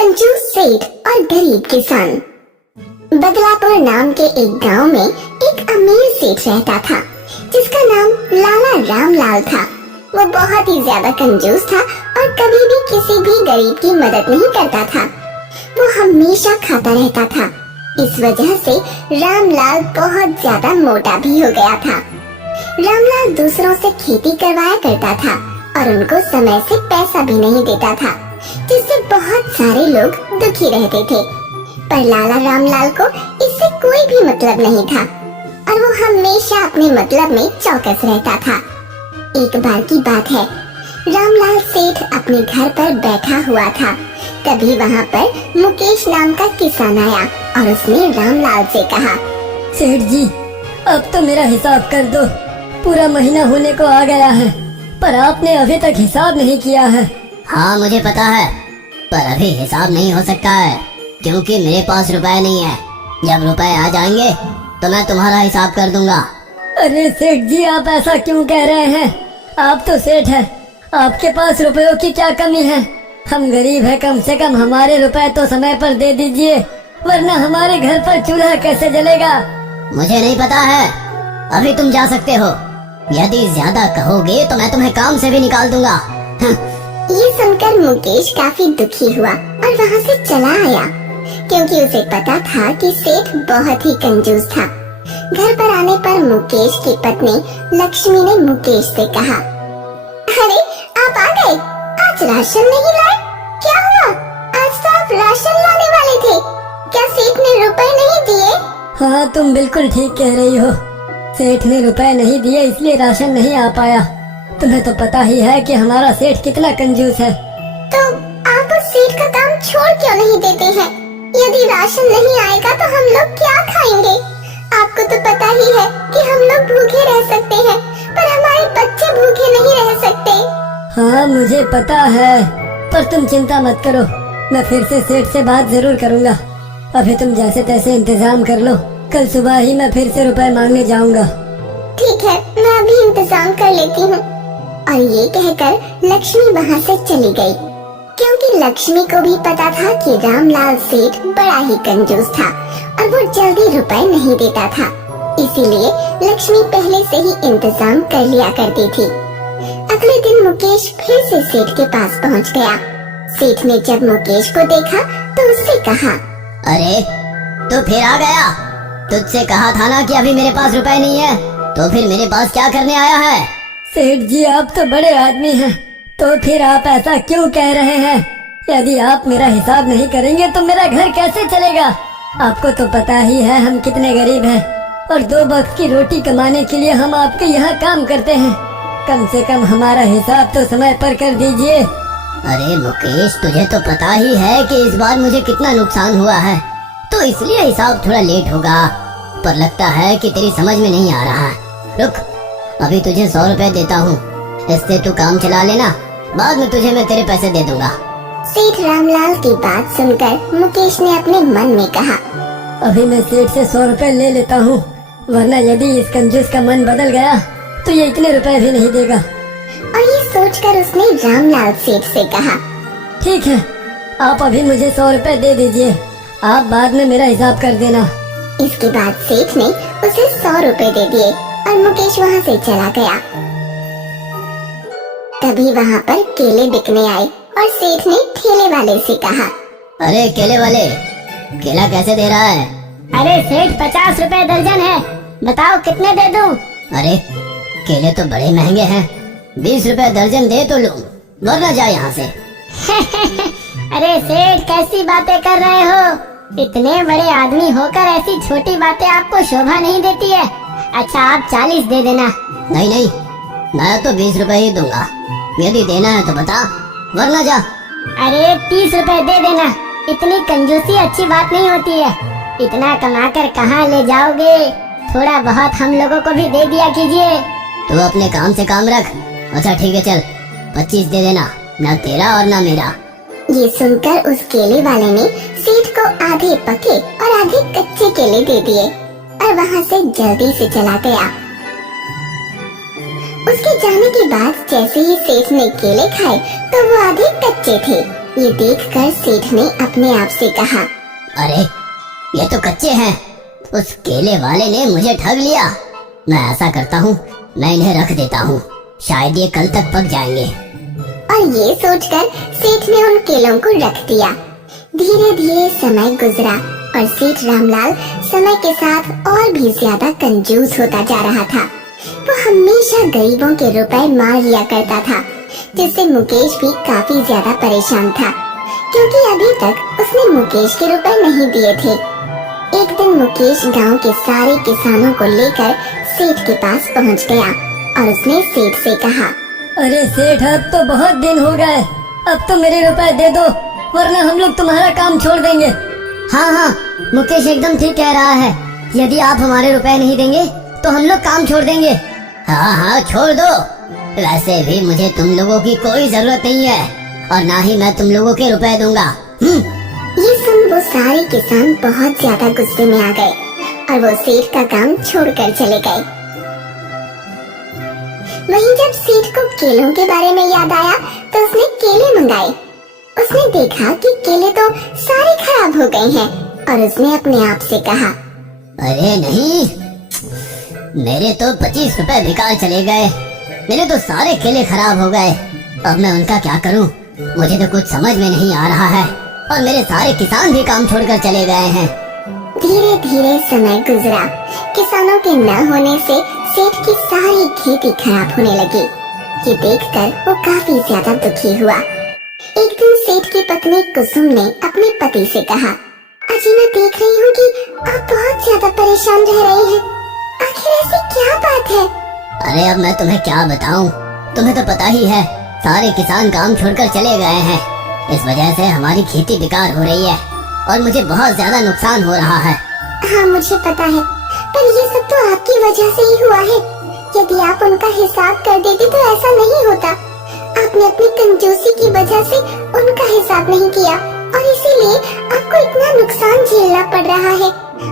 कंजूस सेठ और गरीब किसान। बदलापुर नाम के एक गांव में एक अमीर सेठ रहता था जिसका नाम लाला रामलाल था। वो बहुत ही ज्यादा कंजूस था और कभी भी किसी भी गरीब की मदद नहीं करता था। वो हमेशा खाता रहता था। इस वजह से रामलाल बहुत ज्यादा मोटा भी हो गया था। रामलाल दूसरों से खेती करवाया करता था और उनको समय से पैसा भी नहीं देता था, जिससे बहुत सारे लोग दुखी रहते थे। पर लाला रामलाल को इससे कोई भी मतलब नहीं था और वो हमेशा अपने मतलब में चौकस रहता था। एक बार की बात है, रामलाल सेठ अपने घर पर बैठा हुआ था। तभी वहाँ पर मुकेश नाम का किसान आया और उसने रामलाल से कहा, सेठ जी, अब तो मेरा हिसाब कर दो। पूरा महीना होने को आ गया है, पर आपने अभी तक हिसाब नहीं किया है। हाँ मुझे पता है, पर अभी हिसाब नहीं हो सकता है क्योंकि मेरे पास रुपए नहीं है। जब रुपए आ जाएंगे तो मैं तुम्हारा हिसाब कर दूंगा। अरे सेठ जी, आप ऐसा क्यों कह रहे हैं? आप तो सेठ हैं, आपके पास रुपयों की क्या कमी है? हम गरीब हैं, कम से कम हमारे रुपए तो समय पर दे दीजिए, वरना हमारे घर पर चूल्हा कैसे जलेगा? मुझे नहीं पता है, अभी तुम जा सकते हो। यदि ज्यादा कहोगे तो मैं तुम्हें काम से भी निकाल दूंगा। ये सुनकर मुकेश काफी दुखी हुआ और वहाँ से चला आया, क्योंकि उसे पता था कि सेठ बहुत ही कंजूस था। घर पर आने पर मुकेश की पत्नी लक्ष्मी ने मुकेश से कहा, अरे आप आ गए, आज राशन नहीं लाए? क्या हुआ? आज तो आप राशन लाने वाले थे, क्या सेठ ने रुपए नहीं दिए? हाँ, तुम बिल्कुल ठीक कह रही हो। सेठ ने रुपए नहीं दिए इसलिए राशन नहीं आ पाया। तुम्हें तो पता ही है कि हमारा सेठ कितना कंजूस है। तो आप उस सेठ का काम छोड़ क्यों नहीं देते हैं? यदि राशन नहीं आएगा तो हम लोग क्या खाएंगे? आपको तो पता ही है कि हम लोग भूखे रह सकते हैं, पर हमारे बच्चे भूखे नहीं रह सकते। हाँ मुझे पता है, पर तुम चिंता मत करो, मैं फिर से सेठ से बात जरूर करूँगा। अभी तुम जैसे तैसे इंतजाम कर लो, कल सुबह ही मैं फिर से रुपए मांगने जाऊँगा। ठीक है, मैं अभी इंतजाम कर लेती हूँ। और ये कहकर लक्ष्मी वहाँ से चली गई, क्योंकि लक्ष्मी को भी पता था कि रामलाल सेठ बड़ा ही कंजूस था और वो जल्दी रुपए नहीं देता था। इसीलिए लक्ष्मी पहले से ही इंतजाम कर लिया करती थी। अगले दिन मुकेश फिर से सेठ के पास पहुँच गया। सेठ ने जब मुकेश को देखा तो उससे कहा, अरे तू फिर आ गया? तुझसे कहा था ना कि अभी मेरे पास रुपए नहीं है, तो फिर मेरे पास क्या करने आया है? सेठ जी, आप तो बड़े आदमी हैं, तो फिर आप ऐसा क्यों कह रहे हैं? यदि आप मेरा हिसाब नहीं करेंगे तो मेरा घर कैसे चलेगा? आपको तो पता ही है हम कितने गरीब हैं और 2 वक्त की रोटी कमाने के लिए हम आपके यहाँ काम करते हैं। कम से कम हमारा हिसाब तो समय पर कर दीजिए। अरे मुकेश, तुझे तो पता ही है कि इस बार मुझे कितना नुकसान हुआ है, तो इसलिए हिसाब थोड़ा लेट होगा। पर लगता है कि तेरी समझ में नहीं आ रहा है। रुक, अभी तुझे 100 रुपए देता हूँ, इससे तू काम चला लेना, बाद में तुझे मैं तेरे पैसे दे दूंगा। सेठ रामलाल की बात सुनकर मुकेश ने अपने मन में कहा, अभी मैं सेठ से 100 रुपए ले लेता हूँ, वरना यदि इस कंजूस का मन बदल गया तो ये इतने रुपए भी नहीं देगा। और ये सोचकर उसने रामलाल सेठ से कहा, ठीक है, आप अभी मुझे 100 रुपए दे दीजिए, आप बाद में मेरा हिसाब कर देना। इसके बाद सेठ ने उसे 100 रुपए दे दिए और मुकेश वहाँ से चला गया। तभी वहाँ पर केले बिकने आए और सेठ ने ठेले वाले से कहा, अरे केले वाले, केला कैसे दे रहा है? अरे सेठ, 50 रुपए दर्जन है, बताओ कितने दे दूं? अरे केले तो बड़े महंगे हैं, 20 रुपए दर्जन दे तो लूं, वरना जा यहाँ से। अरे सेठ, कैसी बातें कर रहे हो? इतने बड़े आदमी होकर ऐसी छोटी बातें आपको शोभा नहीं देती है। अच्छा, आप 40 दे देना। नहीं नहीं, मैं तो 20 रुपए ही दूंगा, यदि देना है तो बता, वरना जा। अरे 30 रुपए दे देना, इतनी कंजूसी अच्छी बात नहीं होती है। इतना कमाकर कहाँ ले जाओगे? थोड़ा बहुत हम लोगों को भी दे दिया कीजिए। तू अपने काम से काम रख। अच्छा ठीक है, चल 25 दे देना, ना तेरा और ना मेरा। ये सुनकर उस केले वाले ने सेठ को आधे पके और आधे कच्चे केले दे दिए और वहाँ से जल्दी से चला गया। उसके जाने के बाद जैसे ही सेठ ने केले खाए तो वो आधे कच्चे थे ये देखकर सेठ ने अपने आप से कहा, अरे ये तो कच्चे हैं, उस केले वाले ने मुझे ठग लिया। मैं ऐसा करता हूँ, मैं इन्हें रख देता हूँ, शायद ये कल तक पक जाएंगे। और ये सोचकर सेठ ने उन केलों को रख दिया। धीरे धीरे समय गुजरा और सेठ रामलाल समय के साथ और भी ज्यादा कंजूस होता जा रहा था। वो हमेशा गरीबों के रुपए मार लिया करता था, जिससे मुकेश भी काफी ज्यादा परेशान था, क्योंकि अभी तक उसने मुकेश के रुपए नहीं दिए थे। एक दिन मुकेश गांव के सारे किसानों को लेकर सेठ के पास पहुंच गया और उसने सेठ से कहा, अरे सेठ, अब तो बहुत दिन हो गए, अब तो मेरे रुपए दे दो, वरना हम लोग तुम्हारा काम छोड़ देंगे। हाँ हाँ, मुकेश एकदम ठीक कह रहा है। यदि आप हमारे रुपए नहीं देंगे तो हम लोग काम छोड़ देंगे। हाँ हाँ, छोड़ दो। वैसे भी मुझे तुम लोगों की कोई जरूरत नहीं है और ना ही मैं तुम लोगों के रुपए दूंगा। ये सुन वो सारे किसान बहुत ज्यादा गुस्से में आ गए और वो सेठ का काम छोड़कर चले गए। वहीं जब सेठ को केलों के बारे में याद आया तो उसने केले मंगाए। उसने देखा कि केले तो सारे खराब हो गए हैं और उसने अपने आप से कहा, अरे नहीं, मेरे तो 25 रुपए बेकार चले गए। मेरे तो सारे केले खराब हो गए। अब मैं उनका क्या करूं? मुझे तो कुछ समझ में नहीं आ रहा है और मेरे सारे किसान भी काम छोड़कर चले गए हैं। धीरे धीरे समय गुजरा। किसानों के न होने से सेठ की सारी खेती खराब होने लगी। ये देखकर वो काफी ज्यादा दुखी हुआ। एक दिन सेठ की पत्नी कुसुम ने अपने पति से कहा, अजी मैं देख रही हूँ कि आप बहुत ज्यादा परेशान रह रहे हैं, आखिर ऐसी क्या बात है? अरे अब मैं तुम्हें क्या बताऊं? तुम्हें तो पता ही है, सारे किसान काम छोड़कर चले गए हैं। इस वजह से हमारी खेती बेकार हो रही है और मुझे बहुत ज्यादा नुकसान हो रहा है। हाँ मुझे पता है, पर ये सब तो आपकी वजह से ही हुआ है। यदि आप उनका हिसाब कर देते तो ऐसा नहीं होता। आपने अपनी कंजूसी की वजह से उनका हिसाब नहीं किया और इसीलिए आपको इतना नुकसान झेलना पड़ रहा है।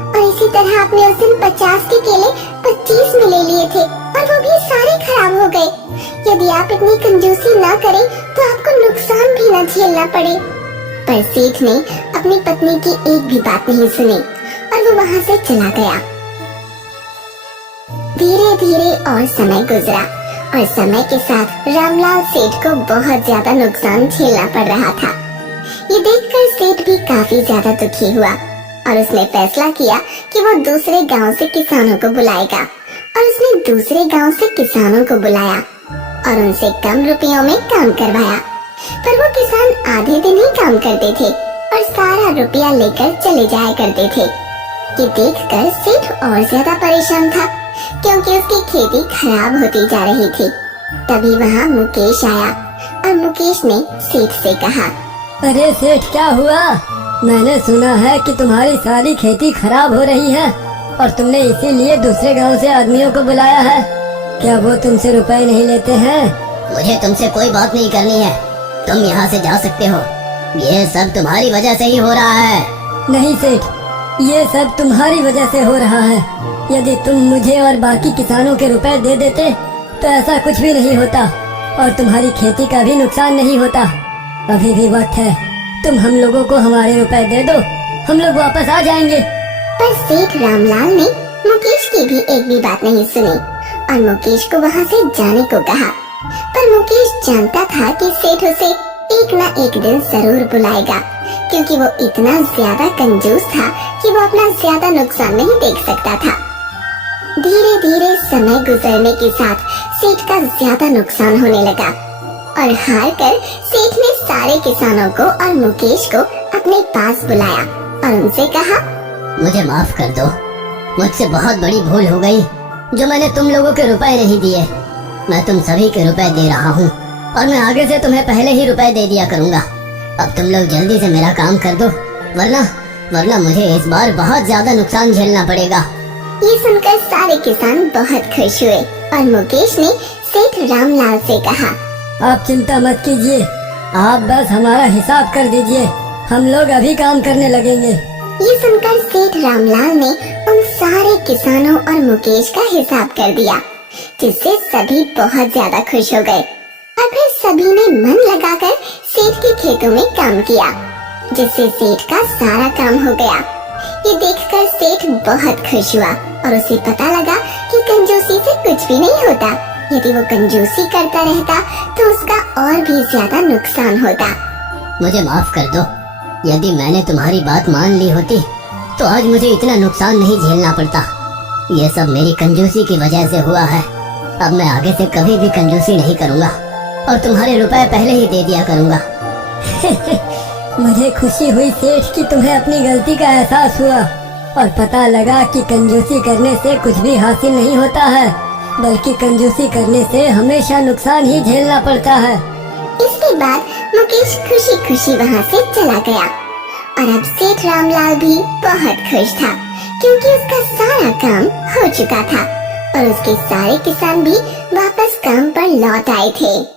और इसी तरह आपने उस दिन 50 के केले 25 में ले लिए थे और वो भी सारे खराब हो गए। यदि आप इतनी कंजूसी ना करें तो आपको नुकसान भी न झेलना पड़े। पर सेठ ने अपनी पत्नी की एक भी बात नहीं सुनी और वो वहाँ से चला गया। धीरे धीरे और समय गुजरा और समय के साथ रामलाल सेठ को बहुत ज्यादा नुकसान झेलना पड़ रहा था। ये देखकर सेठ भी काफी ज्यादा दुखी हुआ और उसने फैसला किया कि वो दूसरे गांव से किसानों को बुलाएगा। और उसने दूसरे गांव से किसानों को बुलाया और उनसे कम रुपयों में काम करवाया। पर वो किसान आधे दिन ही काम करते थे और सारा रुपया लेकर चले जाया करते थे। ये देखकर सेठ और ज्यादा परेशान था, क्योंकि उसकी खेती खराब होती जा रही थी। तभी वहाँ मुकेश आया और मुकेश ने सेठ से कहा, अरे सेठ, क्या हुआ? मैंने सुना है कि तुम्हारी सारी खेती खराब हो रही है और तुमने इसीलिए दूसरे गांव से आदमियों को बुलाया है। क्या वो तुमसे रुपए नहीं लेते हैं? मुझे तुमसे कोई बात नहीं करनी है, तुम यहाँ से जा सकते हो। ये सब तुम्हारी वजह से ही हो रहा है। नहीं सेठ, ये सब तुम्हारी वजह से हो रहा है। यदि तुम मुझे और बाकी किसानों के रुपए दे देते तो ऐसा कुछ भी नहीं होता और तुम्हारी खेती का भी नुकसान नहीं होता। अभी भी वक्त है, तुम हम लोगों को हमारे रुपए दे दो, हम लोग वापस आ जाएंगे। पर सेठ रामलाल ने मुकेश की भी एक भी बात नहीं सुनी और मुकेश को वहाँ से जाने को कहा। पर मुकेश जानता था कि सेठ उसे एक न एक दिन जरूर बुलाएगा, क्योंकि वो इतना ज्यादा कंजूस था कि वो अपना ज्यादा नुकसान नहीं देख सकता था। धीरे धीरे समय गुजरने के साथ सेठ का ज्यादा नुकसान होने लगा और हार कर सेठ ने सारे किसानों को और मुकेश को अपने पास बुलाया और उनसे कहा, मुझे माफ कर दो, मुझसे बहुत बड़ी भूल हो गई जो मैंने तुम लोगों के रुपए नहीं दिए। मैं तुम सभी के रुपए दे रहा हूँ और मैं आगे से तुम्हें पहले ही रुपए दे दिया करूँगा। अब तुम लोग जल्दी से मेरा काम कर दो, वरना मुझे इस बार बहुत ज्यादा नुकसान झेलना पड़ेगा। ये सुनकर सारे किसान बहुत खुश हुए और मुकेश ने सेठ रामलाल से कहा, आप चिंता मत कीजिए, आप बस हमारा हिसाब कर दीजिए, हम लोग अभी काम करने लगेंगे। ये सुनकर सेठ रामलाल ने उन सारे किसानों और मुकेश का हिसाब कर दिया, जिससे सभी बहुत ज्यादा खुश हो गए और फिर सभी ने मन लगाकर सेठ के खेतों में काम किया, जिससे सेठ का सारा काम हो गया। ये देखकर सेठ बहुत खुश हुआ और उसे पता लगा कि कंजूसी से कुछ भी नहीं होता। यदि वो कंजूसी करता रहता तो उसका और भी ज्यादा नुकसान होता। मुझे माफ कर दो। यदि मैंने तुम्हारी बात मान ली होती तो आज मुझे इतना नुकसान नहीं झेलना पड़ता। ये सब मेरी कंजूसी की वजह से हुआ है। अब मैं आगे से कभी भी कंजूसी नहीं करूँगा और तुम्हारे रुपए पहले ही दे दिया करूँगा। मुझे खुशी हुई सेठ कि तुम्हें अपनी गलती का एहसास हुआ और पता लगा कि कंजूसी करने से कुछ भी हासिल नहीं होता है, बल्कि कंजूसी करने से हमेशा नुकसान ही झेलना पड़ता है। इसके बाद मुकेश खुशी खुशी वहाँ से चला गया और अब सेठ रामलाल भी बहुत खुश था, क्योंकि उसका सारा काम हो चुका था और उसके सारे किसान भी वापस काम पर लौट आए थे।